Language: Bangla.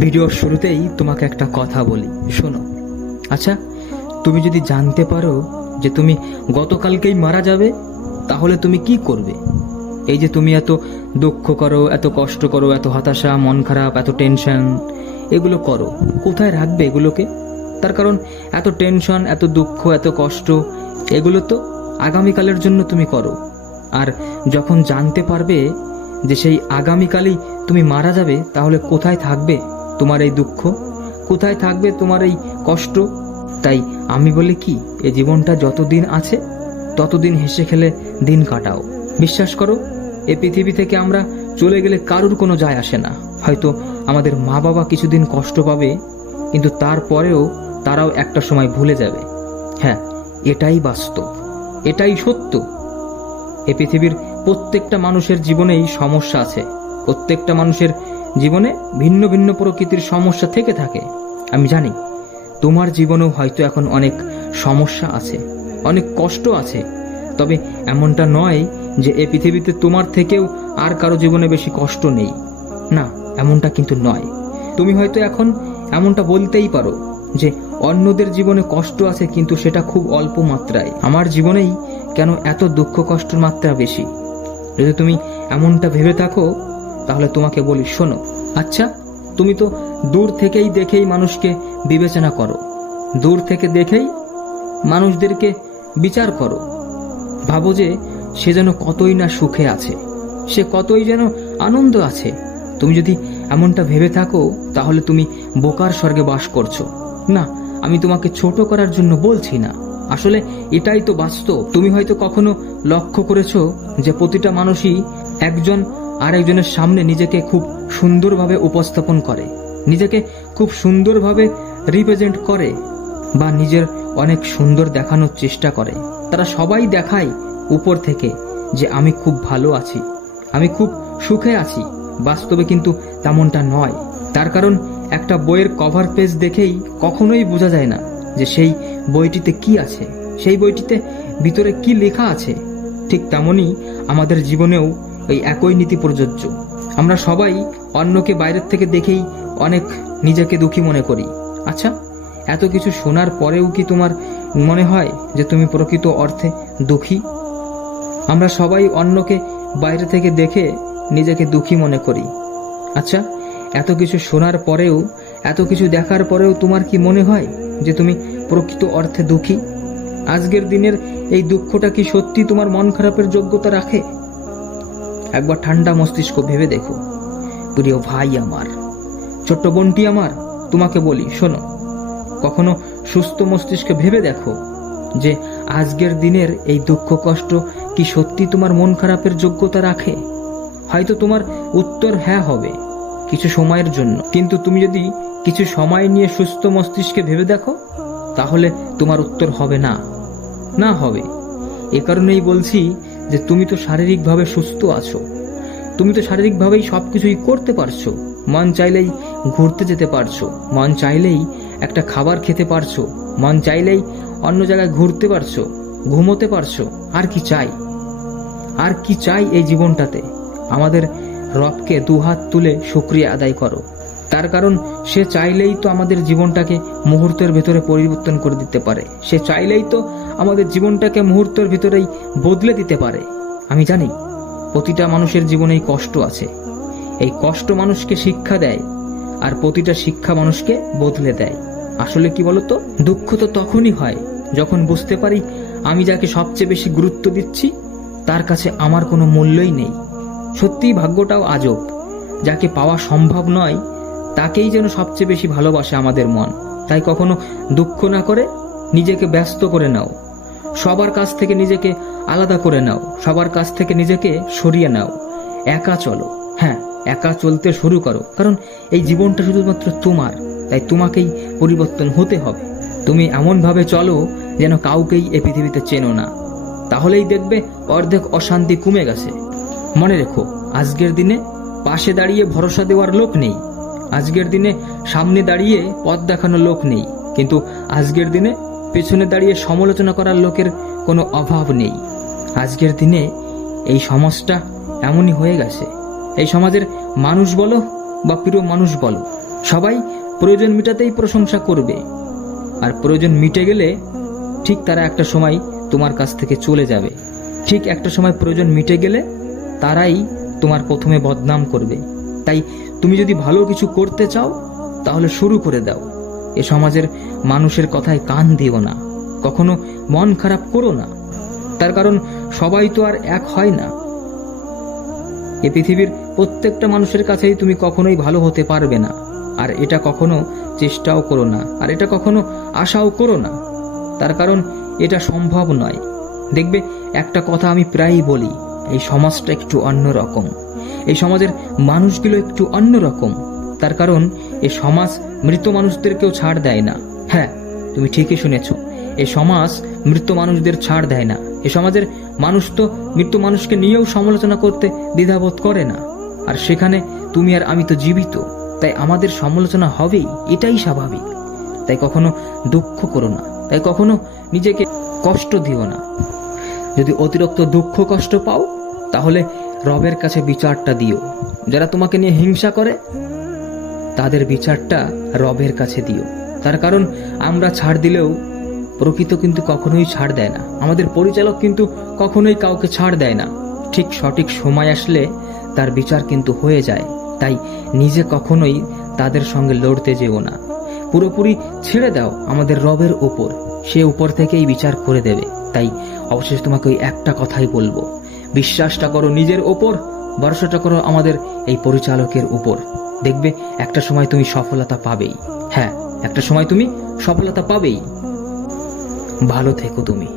ভিডিওর শুরুতেই তোমাকে একটা কথা বলি, শোনো। আচ্ছা, তুমি যদি জানতে পারো যে তুমি গতকালকেই মারা যাবে, তাহলে তুমি কি করবে? এই যে তুমি এত দুঃখ করো, এত কষ্ট করো, এত হতাশা, মন খারাপ, এত টেনশন, এগুলো করো, কোথায় রাখবে এগুলোকে? তার কারণ এত টেনশন, এত দুঃখ, এত কষ্ট, এগুলো তো আগামীকালের জন্য তুমি করো। আর যখন জানতে পারবে যে সেই আগামীকালই তুমি মারা যাবে, তাহলে কোথায় থাকবে তোমার এই দুঃখ? কোথায় থাকবে তোমার এই কষ্ট? তাই আমি বলি কি, এই জীবনটা যতদিন আছে ততদিন হেসে খেলে দিন কাটাও। বিশ্বাস করো, এই পৃথিবী থেকে আমরা চলে গেলে কারুর কোনো যায় আসে না। হয়তো আমাদের মা বাবা কিছুদিন কষ্ট পাবে, কিন্তু তারপরেও তারাও একটা সময় ভুলে যাবে। হ্যাঁ, এটাই বাস্তব, এটাই সত্য। এই পৃথিবীর প্রত্যেকটা মানুষের জীবনেই সমস্যা আছে। প্রত্যেকটা মানুষের জীবনে ভিন্ন ভিন্ন প্রকৃতির সমস্যা থেকে থাকে। আমি জানি তোমার জীবনেও হয়তো এখন অনেক সমস্যা আছে, অনেক কষ্ট আছে। তবে এমনটা নয় যে এই পৃথিবীতে তোমার থেকেও আর কারো জীবনে বেশি কষ্ট নেই। না, এমনটা কিন্তু নয়। তুমি হয়তো এখন এমনটা বলতেই পারো যে অন্যদের জীবনে কষ্ট আছে, কিন্তু সেটা খুব অল্প মাত্রায়। আমার জীবনেই কেন এত দুঃখ কষ্টের মাত্রা বেশি? যদি তুমি এমনটা ভেবে থাকো, তাহলে তোমাকে বলি, শোনো। আচ্ছা, তুমি তো দূর থেকেই দেখেই মানুষকে বিবেচনা করো, দূর থেকে দেখেই মানুষদেরকে বিচার করো। ভাবো যে সে যেন কতই না সুখে আছে, সে কতই যেন আনন্দ আছে। তুমি যদি এমনটা ভেবে থাকো, তাহলে তুমি বোকার স্বর্গে বাস করছো। না, আমি তোমাকে ছোট করার জন্য বলছি না, আসলে এটাই তো বাস্তব। তুমি হয়তো কখনো লক্ষ্য করেছো যে প্রতিটা মানুষই একজন আরেকজনের সামনে নিজেকে খুব সুন্দরভাবে উপস্থাপন করে, নিজেকে খুব সুন্দরভাবে রিপ্রেজেন্ট করে, বা নিজের অনেক সুন্দর দেখানোর চেষ্টা করে। তারা সবাই দেখায় উপর থেকে যে আমি খুব ভালো আছি, আমি খুব সুখে আছি। বাস্তবে কিন্তু তেমনটা নয়। তার কারণ একটা বইয়ের কভার পেজ দেখেই কখনোই বোঝা যায় না যে সেই বইটিতে কি আছে, সেই বইটিতে ভিতরে কি লেখা আছে। ঠিক তেমনই আমাদের জীবনেও এই একই নীতি প্রযোজ্য। আমরা সবাই অন্যকে বাইরের থেকে দেখেই অনেক নিজেকে দুঃখী মনে করি। আচ্ছা, এত কিছু শোনার পরেও কি তোমার মনে হয় যে তুমি প্রকৃত অর্থে দুঃখী? আমরা সবাই অন্যকে বাইরে থেকে দেখে নিজেকে দুঃখী মনে করি। আচ্ছা, এত কিছু শোনার পরেও, এত কিছু দেখার পরেও তোমার কি মনে হয় যে তুমি প্রকৃত অর্থে দুঃখী? আজকের দিনের এই দুঃখটা কি সত্যি তোমার মন খারাপের যোগ্যতা রাখে? একবার ঠান্ডা মস্তিষ্ক ভেবে দেখো। প্রিয় ভাই আমার, ছোট্ট বোনটি আমার, তোমাকে বলি, শোনো। কখনো সুস্থ মস্তিষ্কে ভেবে দেখো যে আজকের দিনের এই দুঃখ কষ্ট কি সত্যি তোমার মন খারাপের যোগ্যতা রাখে? হয়তো তোমার উত্তর হ্যাঁ হবে কিছু সময়ের জন্য, কিন্তু তুমি যদি কিছু সময় নিয়ে সুস্থ মস্তিষ্কে ভেবে দেখো, তাহলে তোমার উত্তর হবে না, না হবে। এ কারণেই বলছি যে তুমি তো শারীরিকভাবে সুস্থ আছো, তুমি তো শারীরিকভাবেই সবকিছুই করতে পারছো। মন চাইলেই ঘুরতে যেতে পারছো, মন চাইলেই একটা খাবার খেতে পারছো, মন চাইলেই অন্য জায়গায় ঘুরতে পারছো, ঘুমোতে পারছো। আর কি চাই? আর কি চাই এই জীবনটাতে? আমাদের রবকে দুহাত তুলে শুকরিয়া আদায় করো। তার কারণ সে চাইলেই তো আমাদের জীবনটাকে মুহূর্তের ভেতরে পরিবর্তন করে দিতে পারে। সে চাইলেই তো আমাদের জীবনটাকে মুহূর্তের ভেতরেই বদলে দিতে পারে। আমি জানি প্রতিটা মানুষের জীবনেই কষ্ট আছে। এই কষ্ট মানুষকে শিক্ষা দেয়, আর প্রতিটা শিক্ষা মানুষকে বদলে দেয়। আসলে কি বলতো, দুঃখ তো তখনই হয় যখন বুঝতে পারি আমি যাকে সবচেয়ে বেশি গুরুত্ব দিচ্ছি তার কাছে আমার কোনো মূল্যই নেই। সত্যিই ভাগ্যটাও আজব, যাকে পাওয়া সম্ভব নয় তাকেই যেন সবচেয়ে বেশি ভালোবাসে আমাদের মন। তাই কখনো দুঃখ না করে নিজেকে ব্যস্ত করে নাও, সবার কাছ থেকে নিজেকে আলাদা করে নাও, সবার কাছ থেকে নিজেকে সরিয়ে নাও, একা চলো। হ্যাঁ, একা চলতে শুরু করো, কারণ এই জীবনটা শুধুমাত্র তোমার, তাই তোমাকেই পরিবর্তন হতে হবে। তুমি এমনভাবে চলো যেন কাউকেই এ পৃথিবীতে চেনো না, তাহলেই দেখবে অর্ধেক অশান্তি কমে গেছে। মনে রেখো, আজকের দিনে পাশে দাঁড়িয়ে ভরসা দেওয়ার লোক নেই, আজকের দিনে সামনে দাঁড়িয়ে পথ দেখানোর লোক নেই, কিন্তু আজকের দিনে পেছনে দাঁড়িয়ে সমালোচনা করার লোকের কোনো অভাব নেই। আজকের দিনে এই সমাজটা এমনই হয়ে গেছে। এই সমাজের মানুষ বলো বা প্রিয় মানুষ বলো, সবাই প্রয়োজন মেটাতেই প্রশংসা করবে, আর প্রয়োজন মিটে গেলে ঠিক তারা একটা সময় তোমার কাছ থেকে চলে যাবে। ঠিক একটা সময় প্রয়োজন মিটে গেলে তারাই তোমার প্রথমে বদনাম করবে। তাই তুমি যদি ভালো কিছু করতে চাও তাহলে শুরু করে দাও। এ সমাজের মানুষের কথায় কান দিও না, কখনো মন খারাপ করো না, তার কারণ সবাই তো আর এক হয় না। এ পৃথিবীর প্রত্যেকটা মানুষের কাছেই তুমি কখনোই ভালো হতে পারবে না, আর এটা কখনো চেষ্টাও করো না, আর এটা কখনো আশাও করো না, তার কারণ এটা সম্ভব নয়। দেখবে, একটা কথা আমি প্রায়ই বলি, এই সমাজটা একটু অন্যরকম, এই সমাজের মানুষগুলো একটু অন্যরকম, তার কারণ এই সমাজ মৃত মানুষদেরকেও ছাড় দেয় না। হ্যাঁ, তুমি ঠিকই শুনেছ, এই সমাজ মৃত মানুষদের ছাড় দেয় না। এই সমাজের মানুষ তো মৃত মানুষকে নিয়েও সমালোচনা করতে দ্বিধাবোধ করে না, আর সেখানে তুমি আর আমি তো জীবিত, তাই আমাদের সমালোচনা হবেই, এটাই স্বাভাবিক। তাই কখনো দুঃখ করো না, তাই কখনো নিজেকে কষ্ট দিও না। যদি অতিরিক্ত দুঃখ কষ্ট পাও তাহলে রবের কাছে বিচারটা দিও। যারা তোমাকে নিয়ে হিংসা করে তাদের বিচারটা রবের কাছে দিও, তার কারণ আমরা ছাড় দিলেও প্রকৃত কিন্তু কখনোই ছাড় দেয় না। আমাদের পরিচালক কিন্তু কখনোই কাউকে ছাড় দেয় না। ঠিক সঠিক সময় আসলে তার বিচার কিন্তু হয়ে যায়। তাই নিজে কখনোই তাদের সঙ্গে লড়তে যেও না, পুরোপুরি ছেড়ে দাও আমাদের রবের উপর, সে উপর থেকেই বিচার করে দেবে। তাই অবশেষে তোমাকে ওই একটা কথাই বলবো, বিশ্বাসটা করো নিজের ওপর, ভরসাটা করো আমাদের এই পরিচালকের উপর। দেখবে একটা সময় তুমি সফলতা পাবেই। হ্যাঁ, একটা সময় তুমি সফলতা পাবেই। ভালো থেকো তুমি।